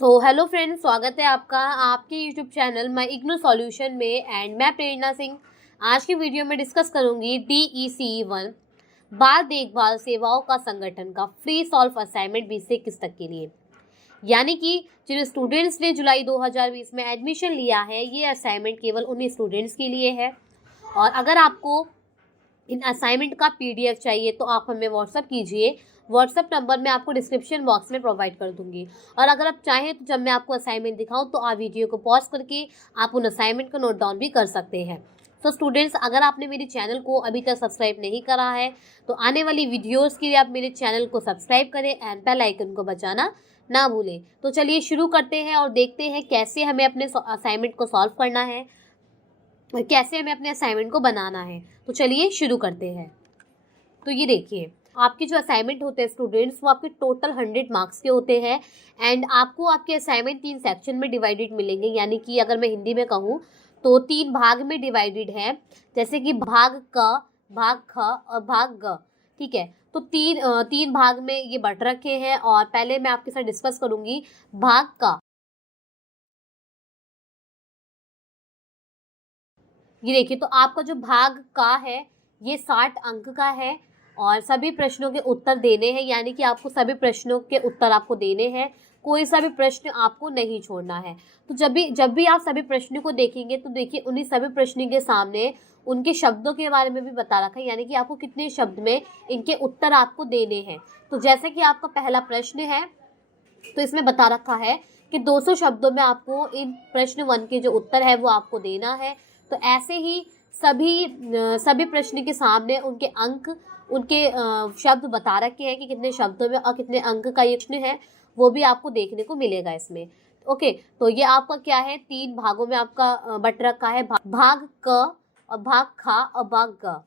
Hello friends, स्वागत है आपका आपके YouTube channel my IGNOU solution में। एंड मैं प्रेरणा सिंह आज की वीडियो में डिस्कस करूंगी DECE 1 बाल देखभाल सेवाओं का संगठन का फ्री सॉल्व असाइनमेंट 20 से 21 तक के लिए। यानी कि जिन स्टूडेंट्स ने जुलाई 2020 में एडमिशन लिया है, ये असाइनमेंट केवल उन्हीं स्टूडेंट्स के लिए है। और अगर आपको इन असाइनमेंट का PDF चाहिए तो आप हमें व्हाट्सअप कीजिए। व्हाट्सअप नंबर मैं आपको डिस्क्रिप्शन बॉक्स में प्रोवाइड कर दूंगी। और अगर आप चाहें तो जब मैं आपको असाइनमेंट दिखाऊं तो आप वीडियो को पॉज करके आप उन असाइनमेंट को नोट डाउन भी कर सकते हैं। तो स्टूडेंट्स, अगर आपने मेरे चैनल को अभी तक सब्सक्राइब नहीं करा है तो आने वाली वीडियोज़ के लिए आप मेरे चैनल को सब्सक्राइब करें एंड बेल आइकन को बजाना ना भूलें। तो चलिए शुरू करते हैं और देखते हैं कैसे हमें अपने असाइनमेंट को सॉल्व करना है, कैसे हमें अपने असाइनमेंट को बनाना है। तो चलिए शुरू करते हैं। तो ये देखिए, आपके जो असाइनमेंट होते हैं स्टूडेंट्स, वो आपके टोटल 100 मार्क्स के होते हैं। एंड आपको आपके असाइनमेंट 3 सेक्शन में डिवाइडेड मिलेंगे। यानी कि अगर मैं हिंदी में कहूँ तो 3 भाग में डिवाइडेड है, जैसे कि भाग क, भाग ख और भाग ग। ठीक है, तो तीन भाग में ये बट रखे हैं। और पहले मैं आपके साथ डिस्कस करूंगी भाग का। ये देखिए, तो आपका जो भाग का है ये 60 अंक का है और सभी प्रश्नों के उत्तर देने हैं। यानी कि आपको सभी प्रश्नों के उत्तर आपको देने हैं, कोई सा भी प्रश्न आपको नहीं छोड़ना है। तो जब भी आप सभी प्रश्नों को देखेंगे तो देखिए, उन्हीं सभी प्रश्नों के सामने उनके शब्दों के बारे में भी बता रखा है। यानी कि आपको कितने शब्द में इनके उत्तर आपको देने हैं। तो जैसे कि आपका पहला प्रश्न है, तो इसमें बता रखा है कि 200 शब्दों में आपको इन प्रश्न 1 के जो उत्तर है वो आपको देना है। तो ऐसे ही सभी प्रश्न के सामने उनके अंक, उनके शब्द बता रखे हैं कि कितने शब्दों में और कितने अंक का ये प्रश्न है, वो भी आपको देखने को मिलेगा इसमें। ओके, तो ये आपका क्या है, 3 भागों में आपका बट रखा है, भाग क और भाग खा और भाग ग।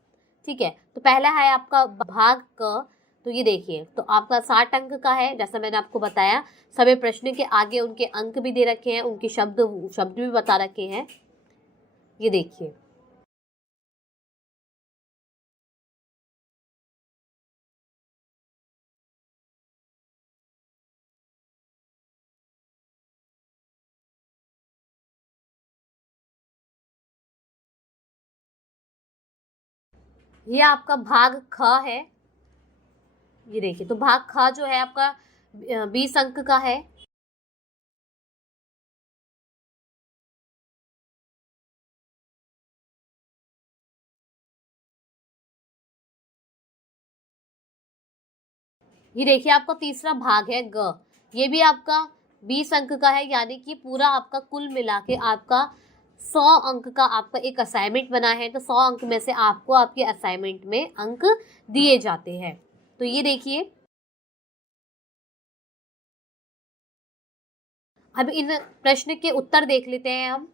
ठीक है, तो पहला है आपका भाग क। तो ये देखिए, तो आपका 60 अंक का है। जैसा मैंने आपको बताया, सभी प्रश्न के आगे उनके अंक भी दे रखे हैं, उनके शब्द भी बता रखे हैं। ये देखिए, ये आपका भाग ख है। ये देखिए, तो भाग ख जो है आपका 20 अंक का है। ये देखिए, आपका तीसरा भाग है ग। ये भी आपका 20 अंक का है। यानी कि पूरा आपका कुल मिला के आपका 100 अंक का आपका एक असाइनमेंट बना है। तो 100 अंक में से आपको आपके असाइनमेंट में अंक दिए जाते हैं। तो ये देखिए, अब इन प्रश्न के उत्तर देख लेते हैं हम।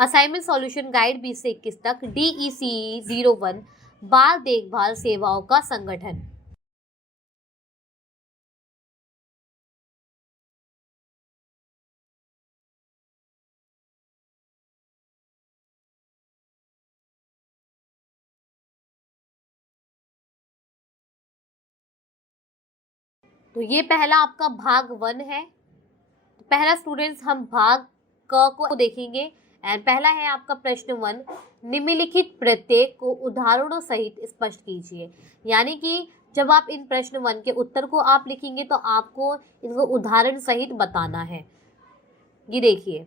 असाइनमेंट सॉल्यूशन गाइड 20 से 21 तक, DECE 01 बाल देखभाल सेवाओं का संगठन। तो ये पहला आपका भाग 1 है। तो पहला स्टूडेंट्स, हम भाग क को देखेंगे। एंड पहला है आपका प्रश्न 1, निम्नलिखित प्रत्येक को उदाहरणों सहित स्पष्ट कीजिए। यानी कि जब आप इन प्रश्न 1 के उत्तर को आप लिखेंगे तो आपको इनको उदाहरण सहित बताना है। ये देखिए,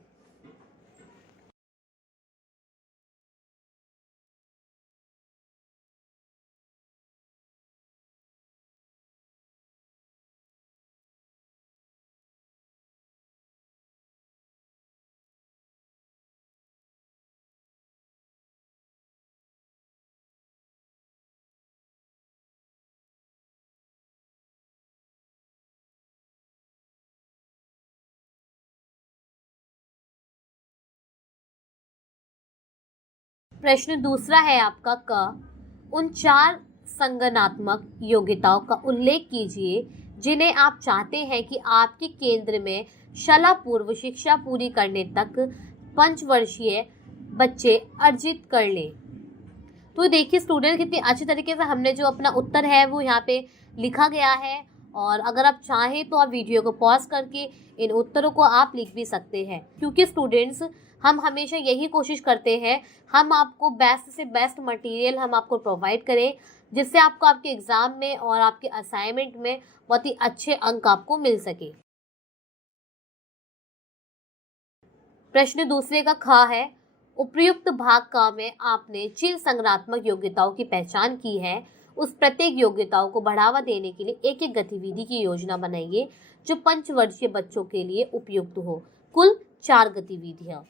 प्रश्न दूसरा है आपका क, उन 4 संगठनात्मक योग्यताओं का उल्लेख कीजिए जिन्हें आप चाहते हैं कि आपके केंद्र में शाला पूर्व शिक्षा पूरी करने तक 5 वर्षीय बच्चे अर्जित कर लें। तो देखिए स्टूडेंट कितनी अच्छी तरीके से हमने जो अपना उत्तर है वो यहाँ पे लिखा गया है। और अगर आप चाहें तो आप वीडियो को पॉज करके इन उत्तरों को आप लिख भी सकते हैं, क्योंकि स्टूडेंट्स हम हमेशा यही कोशिश करते हैं हम आपको बेस्ट से बेस्ट मटेरियल हम आपको प्रोवाइड करें, जिससे आपको आपके एग्जाम में और आपके असाइनमेंट में बहुत ही अच्छे अंक आपको मिल सके। प्रश्न दूसरे का ख है, उपयुक्त भाग का में आपने जिन संज्ञानात्मक योग्यताओं की पहचान की है उस प्रत्येक योग्यताओं को बढ़ावा देने के लिए एक एक गतिविधि की योजना बनाइए जो पंचवर्षीय बच्चों के लिए उपयुक्त हो। कुल 4 गतिविधियां।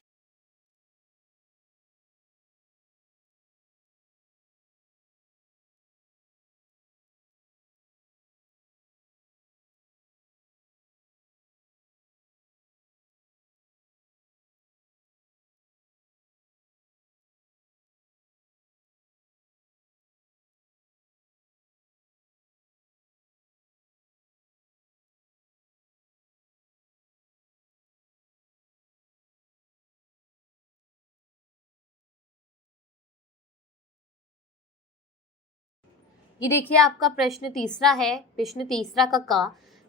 ये देखिए आपका प्रश्न तीसरा है। प्रश्न तीसरा का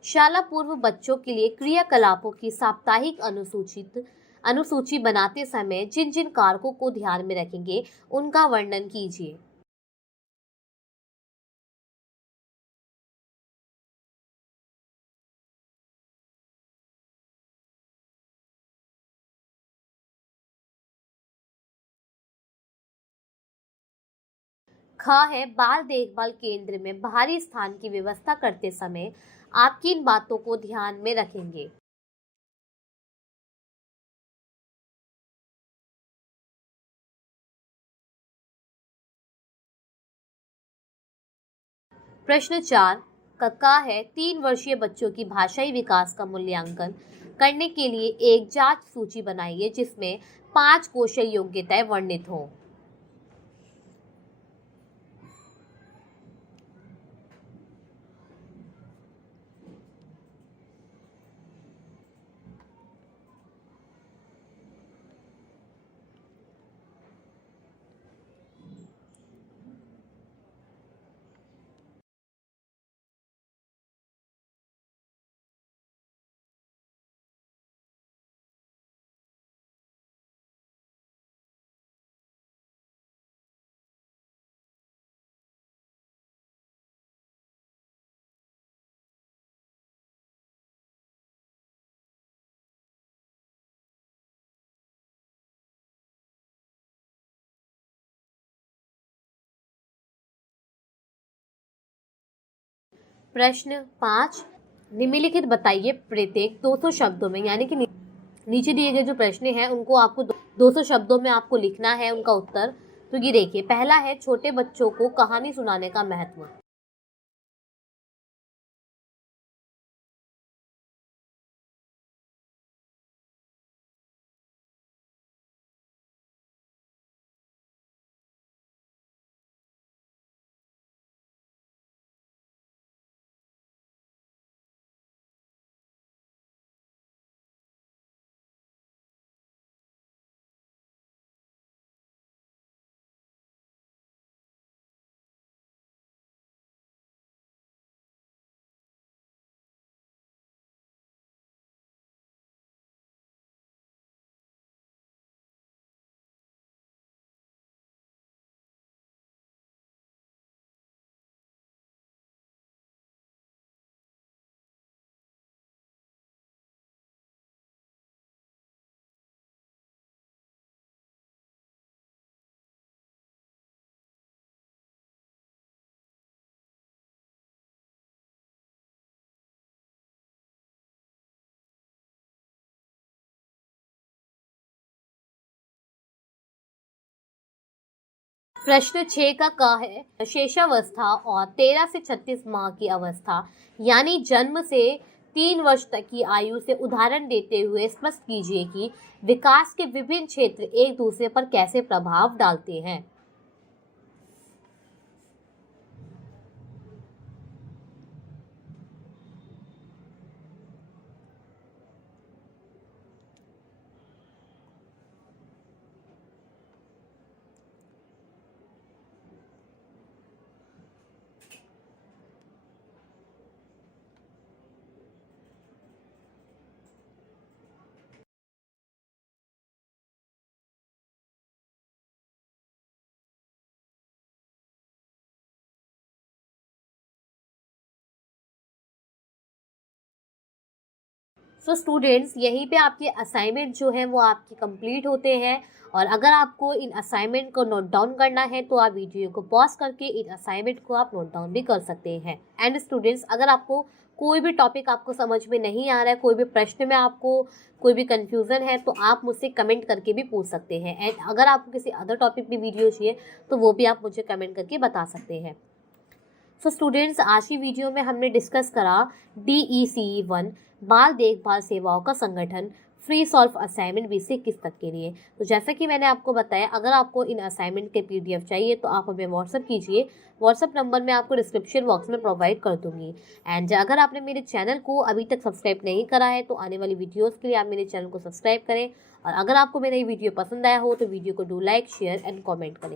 शाला पूर्व बच्चों के लिए क्रियाकलापों की साप्ताहिक अनुसूची बनाते समय जिन जिन कारकों को ध्यान में रखेंगे उनका वर्णन कीजिए। ख है, बाल देखभाल केंद्र में बाहरी स्थान की व्यवस्था करते समय आप किन बातों को ध्यान में रखेंगे। प्रश्न 4 का है, 3 वर्षीय बच्चों की भाषाई विकास का मूल्यांकन करने के लिए एक जांच सूची बनाइए जिसमें 5 कौशल योग्यताएं वर्णित हों। प्रश्न 5, निम्नलिखित बताइए प्रत्येक 200 शब्दों में, यानी कि नीचे दिए गए जो प्रश्न हैं उनको आपको 200 शब्दों में आपको लिखना है उनका उत्तर। तो ये देखिए, पहला है छोटे बच्चों को कहानी सुनाने का महत्व। प्रश्न 6 का है, शेषावस्था और 13 से 36 माह की अवस्था यानी जन्म से 3 वर्ष तक की आयु से उदाहरण देते हुए स्पष्ट कीजिए कि विकास के विभिन्न क्षेत्र एक दूसरे पर कैसे प्रभाव डालते हैं। सो स्टूडेंट्स, यहीं पे आपके असाइनमेंट जो है वो आपके कंप्लीट होते हैं। और अगर आपको इन असाइनमेंट को नोट डाउन करना है तो आप वीडियो को पॉज करके इन असाइनमेंट को आप नोट डाउन भी कर सकते हैं। एंड स्टूडेंट्स, अगर आपको कोई भी टॉपिक आपको समझ में नहीं आ रहा है, कोई भी प्रश्न में आपको कोई भी कंफ्यूजन है, तो आप मुझसे कमेंट करके भी पूछ सकते हैं। एंड अगर आपको किसी अदर टॉपिक पे वीडियो चाहिए तो वो भी आप मुझे कमेंट करके बता सकते हैं। सो स्टूडेंट्स, आज की वीडियो में हमने डिस्कस करा DECE-1 बाल देखभाल सेवाओं का संगठन फ्री सॉल्व असाइनमेंट 20 से 21 तक के लिए। तो जैसा कि मैंने आपको बताया, अगर आपको इन असाइनमेंट के PDF चाहिए तो आप हमें व्हाट्सअप कीजिए। व्हाट्सअप नंबर मैं आपको डिस्क्रिप्शन बॉक्स में प्रोवाइड कर दूंगी। एंड अगर आपने मेरे चैनल को अभी तक सब्सक्राइब नहीं करा है तो आने वाली वीडियोज़ के लिए आप मेरे चैनल को सब्सक्राइब करें। और अगर आपको मेरा ये वीडियो पसंद आया हो तो वीडियो को do like, share and comment करें।